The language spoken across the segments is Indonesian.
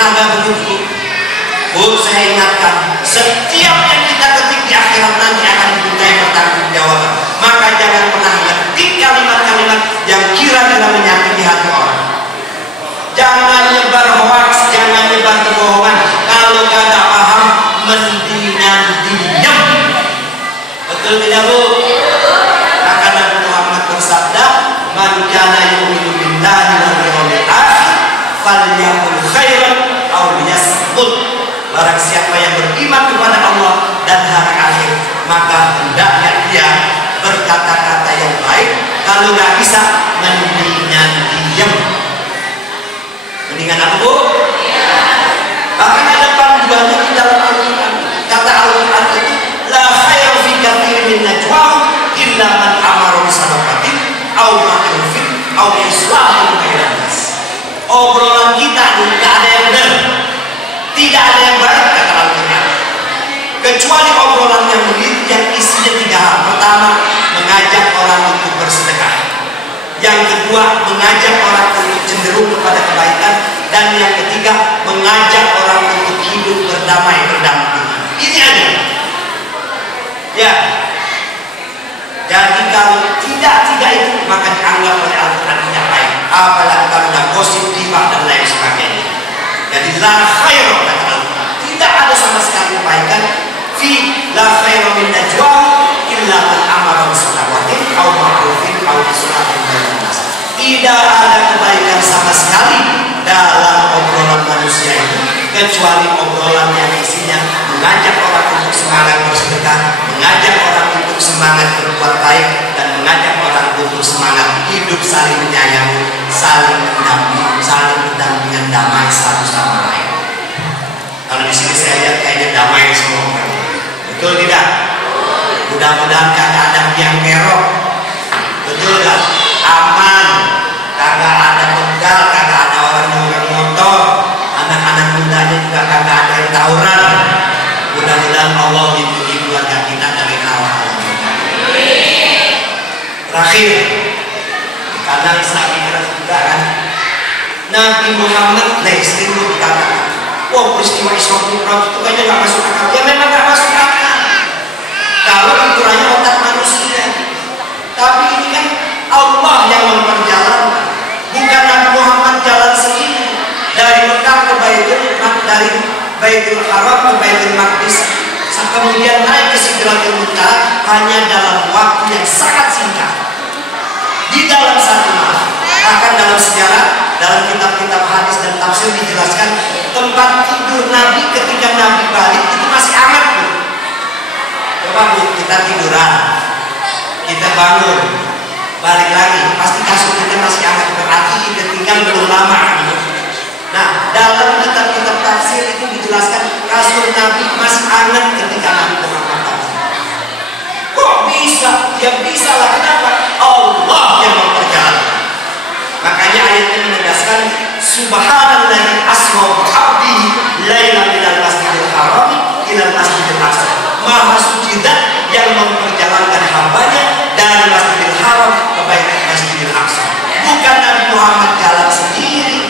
Pernah nggak begitu? Bu, saya ingatkan, setiap yang kita ketik di akhirat nanti akan dimintai pertanggungjawaban. Maka jangan pernah ketik kalimat-kalimat yang kira-kira menyakiti hati orang. Jangan nyebar hoax, jangan nyebar kebohongan. Kalau kagak paham, mendingan diam. Betul tidak, Bu? Maka Nabi Muhammad bersabda, "Man kana yu'minu billahi wal yawmil akhir, falyaqul khairan aw liyasmut." Barang siapa yang beriman kepada Allah dan hari akhir, maka hendaknya dia berkata-kata yang baik. Kalau nggak bisa, mendingan diam. Mendingan apa, Bu? Bahkan ada panduannya di dalam Al-Quran. Kata Al-Quran itu, la khairu fi katsirin min najwahum illa man amara bi sadaqatin aw ma'rufin aw islahin bainan nas. Obrolan kita tidak ada yang benar, tidak ada yang baik, kata Al-Quran, kecuali obrolan yang mulia yang isinya 3 hal. Pertama, mengajak orang untuk bersedekah. Yang kedua, mengajak orang untuk cenderung kepada kebaikan. Dan yang ketiga, mengajak orang untuk hidup berdamai, berdampingan. Ini aja. Ya. Jadi kalau tidak itu, maka dianggap oleh Al-Quran tidak baik. Apalagi kalau ada gosip, ghibah dan lain sebagainya. Jadi la khairu, kata Al-Quran, tidak ada sama sekali kebaikan fi la khairu min najwahum illa man amara bi sadaqatin aw ma'rufin aw islahin bainan nas. Tidak ada kebaikan sama sekali dalam obrolan manusia itu, kecuali obrolan yang isinya mengajak orang untuk semangat bersedekah, mengajak orang untuk semangat berbuat baik, dan mengajak orang untuk semangat hidup saling menyayangi, saling mendampingi, saling berdampingan damai satu sama lain. Kalau di sini saya lihat kayaknya damai semua orang. Betul tidak? Mudah-mudahan kagak ada yang kerok. Betul tidak? Aman. Kagak ada begal, kagak ada orang yang motor, anak-anak mudanya juga kagak ada yang tawuran. Mudah-mudahan Allah lindungi keluarga kita dari hal-hal ini. Terakhir, karena Islam keras juga kan, Nabi Muhammad sering berkata, "Wah, peristiwa Isra Mi'raj itu kayaknya nggak masuk akal." Ya memang nggak masuk akal kalau ukurannya otak manusia. Tapi ini kan Allah yang memperjalankan, bukan Nabi Muhammad jalan sendiri dari Mekah ke dari Baitul Haram ke Baitul Maqdis, kemudian naik ke Sidratul Muntaha hanya dalam waktu yang sangat singkat, di dalam satu malam. Bahkan dalam sejarah, dalam kitab-kitab hadis dan tafsir dijelaskan tempat tidur Nabi ketika Nabi balik itu masih hangat, Bu. Coba, Bu, kita tiduran, kita bangun, balik lagi, pasti kasur kita masih hangat, berarti kita tinggal belum lama. Nah, dalam kitab-kitab tafsir itu dijelaskan kasur Nabi masih hangat ketika Nabi Muhammad datang. Kok bisa? Ya bisa lah. Kenapa? Allah yang memperjalankan. Makanya ayatnya menegaskan, Subhanallah asma abdihi laila minal masjidil haram ilal masjidil aqsa. Maha suci zat yang memperjalankan hambanya dari Masjidil Haram ke Masjidil Aqsa. Bukan Nabi Muhammad jalan sendiri.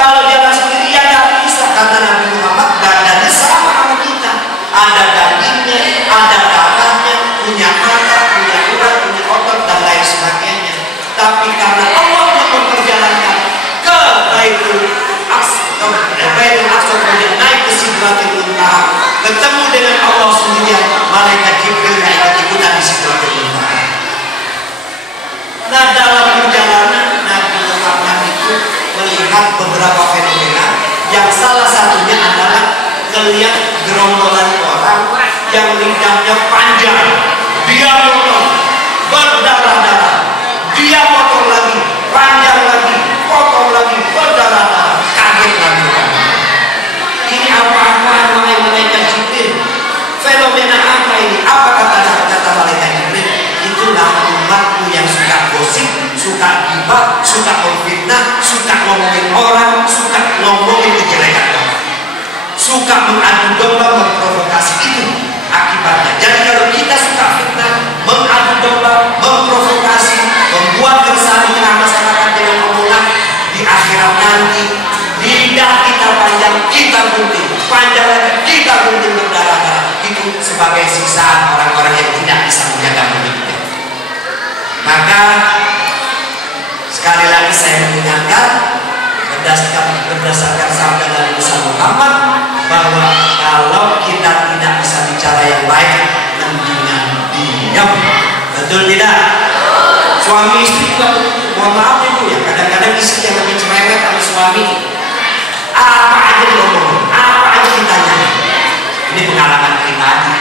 Kalau jalan sendiri ya nggak bisa, karena Nabi Muhammad badannya sama kita, ada dagingnya, ada darahnya, punya mata, punya urat, punya otot dan lain sebagainya. Tapi karena Allah yang memperjalankan ke Baitul Aqsa, kemudian naik ke Sidratul Muntaha, ketemu dengan Allah sendirian, malaikat Jibril yang ikut-ikutan di Sidratul Muntaha. Nah, dalam perjalanan Nabi Muhammad itu melihat beberapa fenomena, yang salah satunya adalah melihat gerombolan orang yang lidahnya panjang, dia potong berdarah-darah, dia potong lagi, panjang lagi, potong lagi, berdarah-darah. Kaget lagi. Ini apa-apaan malaikat Jibril? Fenomena apa ini? Apa kata malaikat Jibril? Itulah umatku yang suka gosip, suka ghibah, suka memfitnah, suka ngomongin orang, suka ngomongin kejelekan orang, suka mengadu domba, memprovokasi. Itu akibatnya. Jadi kalau kita suka fitnah, mengadu domba, memprovokasi, membuat keresahan di tengah masyarakat dengan omongan, di akhirat nanti lidah kita Maka sekali lagi saya mengingatkan berdasarkan sabda dari Muhammad bahwa kalau kita tidak bisa bicara yang baik, mendingan diam. Betul tidak? Suami istri juga, mohon maaf ibu ya, kadang-kadang istri yang lebih cerewet sama suami, apa aja diomongin, apa aja ditanya. Ini pengalaman pribadi.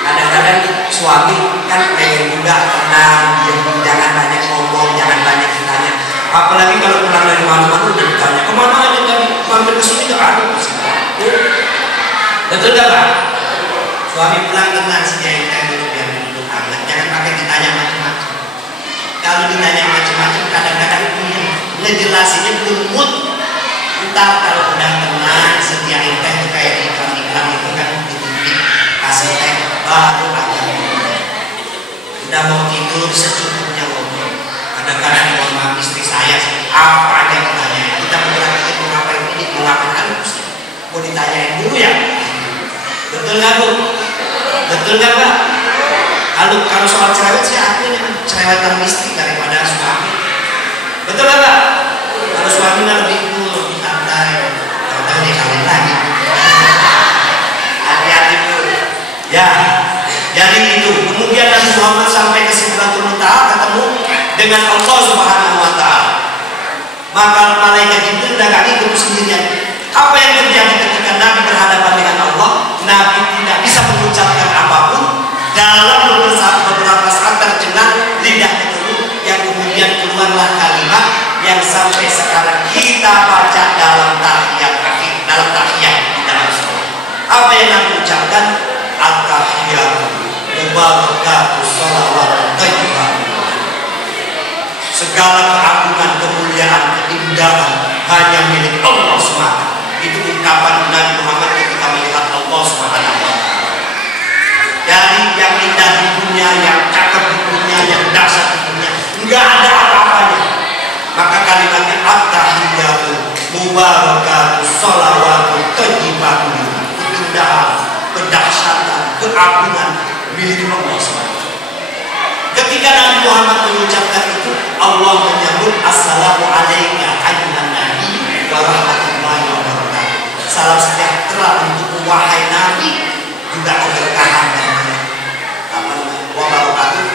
Kadang-kadang suami kan pengen juga tenang, jangan banyak ngomong, jangan banyak ditanya. Apalagi kalau pulang dari mana-mana udah ditanya, kemana aja tadi, mampir ke sini nggak ada. Betul nggak Pak? Suami pulang tenang saja, dulu biar duduk hangat, jangan pakai ditanya macam-macam. Kalau ditanya macam-macam, kadang-kadang ngejelasinnya belum mood. Ntar kalau udah tenang, sediain teh kayak di iklan-iklan itu kan dititip kasih teh baru aja. Udah mau tidur secukupnya ngomong. Kadang-kadang mohon maaf istri saya apa aja ditanya. Kita berarti mau ngapain ini, mau ngapain mau ditanyain dulu ya. Betul nggak Bu? Betul nggak Pak? Kalau soal cerewet sih aku yang cerewetan istri daripada suami. Betul nggak Pak? Kalau suami mah lebih cool, lebih santai. Tahu dia kawin lagi. Hati-hati Bu. Ya, jadi itu. Kemudian Nabi Muhammad sampai ke Sidratul Muntaha ketemu dengan Allah Subhanahu Wa Taala. Maka malaikat Jibril tidak ikut sendirian. Apa yang terjadi ketika Nabi berhadapan dengan Allah? Nabi tidak bisa mengucapkan apapun. Dalam beberapa saat tercengang lidah ketemu, yang kemudian keluarlah kalimat yang sampai sekarang kita baca dalam tahiyat di dalam sholat. Apa yang Nabi ucapkan? At-tahiyatu mubarakatuh sholawatun thayyibah. Segala keagungan, kemuliaan, keindahan hanya milik Allah SWT. Itu ungkapan Nabi Muhammad ketika melihat Allah SWT. Dari yang indah di dunia, yang cakep di dunia, yang dahsyat di dunia, enggak ada apa-apanya. Maka kalimatnya at-tahiyatu mubarakatuh sholawatun thayyibah. Keindahan, kedahsyatan, keagungan milik Allah SWT. Ketika Nabi Muhammad mengucapkan itu, Allah menyebut assalamu alayka ayyuhan nabi wa rahmatullahi wa barakatuh. Salam sejahtera untuk wahai Nabi, juga keberkahan dan wa barakatuh.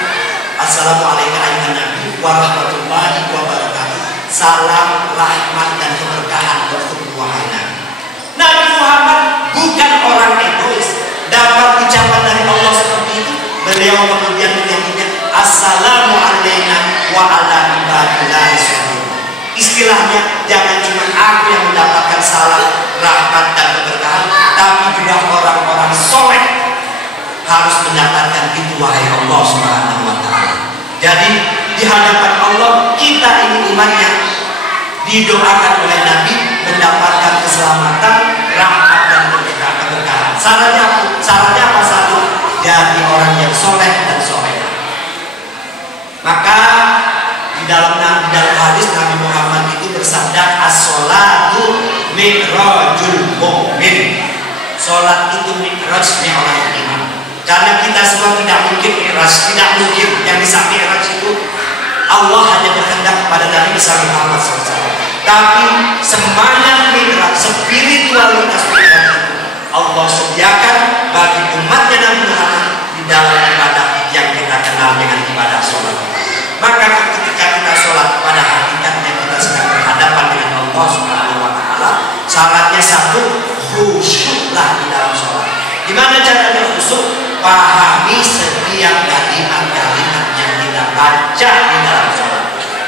Assalamu alayka ayyuhan nabi wa rahmatullahi wa barakatuh. Salam rahmat dan keberkahan untuk wahai Nabi. Nabi Muhammad bukan orang egois. Dapat ucapan dari Allah seperti itu, beliau kemudian menyebutnya assalamu alayna wa ala ibadillahi sholihin. Istilahnya, jangan cuma aku yang mendapatkan salam, rahmat dan keberkahan, tapi juga orang-orang soleh harus mendapatkan itu wahai Allah Subhanahu wa Ta'ala. Jadi di hadapan Allah kita ini umatnya didoakan oleh Nabi mendapatkan keselamatan, rahmat dan keberkahan. Syaratnya apa satu? Jadi orang yang soleh dan soleh. Maka di dalam hadis Nabi Muhammad itu bersabda as-sholatu mi'rajul mu'min. Sholat itu mi'rajnya orang beriman. Karena kita semua tidak mungkin mi'raj, tidak mungkin yang bisa mi'raj itu Allah hanya berkehendak kepada Nabi besar Muhammad SAW. Tapi semangat mi'raj, spiritualitas mi'raj itu Allah sediakan bagi umatnya Nabi Muhammad di dalam ibadah yang kita kenal dengan ibadah sholat. Maka ketika kita sholat, pada hakikatnya kita sedang berhadapan dengan Allah Subhanahu wa Ta'ala. Syaratnya satu, khusyuklah di dalam sholat. Gimana caranya khusyuk? Pahami setiap kalimat-kalimat yang kita baca di dalam sholat.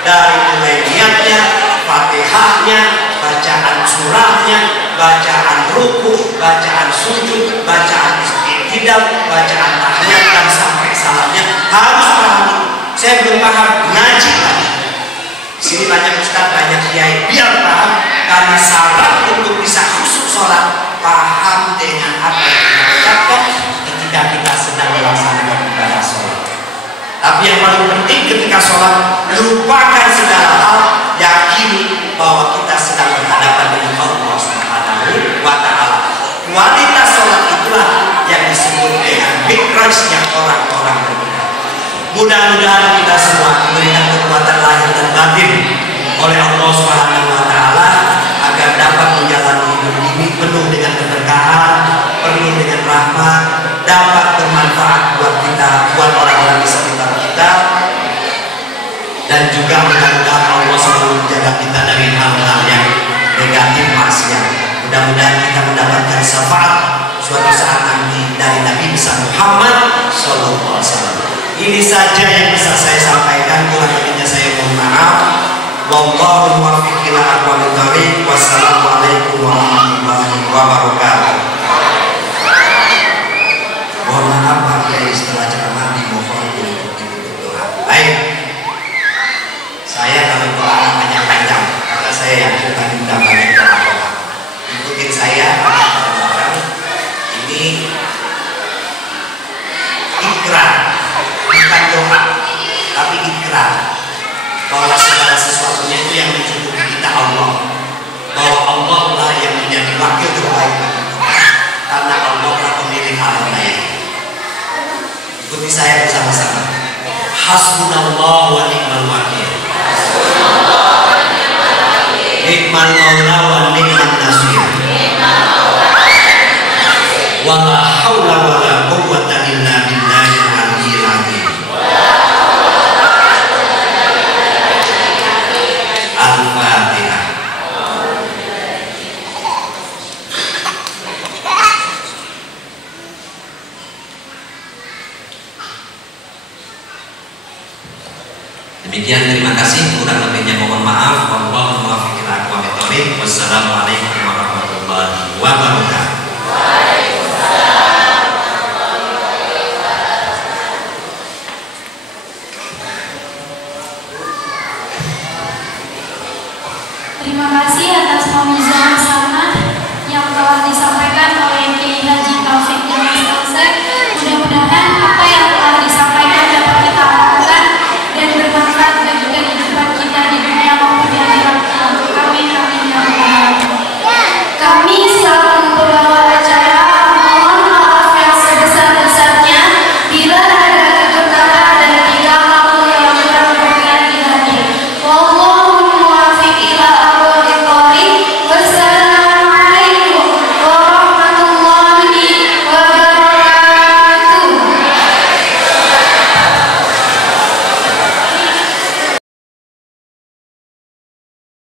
Dari mulai niatnya, Fatihahnya, bacaan surahnya, bacaan ruku, bacaan sujud, bacaan istiqdal, bacaan tahiyat dan sampai salamnya harus pahami. Saya belum paham, ngaji lagi. Sini banyak ustaz, banyak kiai, biar paham. Karena syarat untuk bisa khusyuk sholat, paham dengan apa yang kita ucapkan ketika kita sedang melaksanakan ibadah sholat. Tapi yang paling penting ketika sholat, lupakan segala hal, yakini bahwa kita sedang berhadapan dengan Allah Subhanahu wa Ta'ala. Kualitas sholat itulah yang disebut dengan mi'rajnya orang-orang beriman. Mudah-mudahan kita semua diberikan kekuatan lahir dan batin oleh Allah Subhanahu wa taala agar dapat menjalani hidup ini penuh dengan keberkahan, penuh dengan rahmat, dapat bermanfaat buat kita, buat orang-orang di sekitar kita, dan juga mudah-mudahan Allah selalu menjaga kita dari hal-hal yang negatif, maksiat. Mudah-mudahan kita mendapatkan syafaat suatu saat nanti dari Nabi besar Muhammad Sallallahu Alaihi Wasallam. Ini saja yang bisa saya sampaikan, kurang lebihnya saya mohon maaf. Wallahu muwaffiq ila aqwamit thoriq. Wassalamualaikum warahmatullahi wabarakatuh. Mohon maaf Pak Kiai, setelah ceramah dimohon untuk doa. Baik, saya kalau doa panjang-panjang karena saya yang suka diundang banyak doa. Ikutin saya bareng-bareng. Ini ikrar, bukan doa, tapi ikrar bahwa segala sesuatunya itu yang mencukupi kita Allah, bahwa Allah lah yang menjadi wakil terbaik karena Allah lah pemilik alam raya. Ikuti saya bersama-sama. Hasbunallah wa ni'mal wakil, ni'mal maula wa ni'man nasir, wa la haula wa la quwwata illa billahil aliyyil azim. Al-Fatihah. Demikian, terima kasih, kurang lebihnya mohon maaf. Wallahu muwaffiq ila aqwamit thoriq. Wassalamualaikum warahmatullahi wabarakatuh. Terima kasih atas pemizahan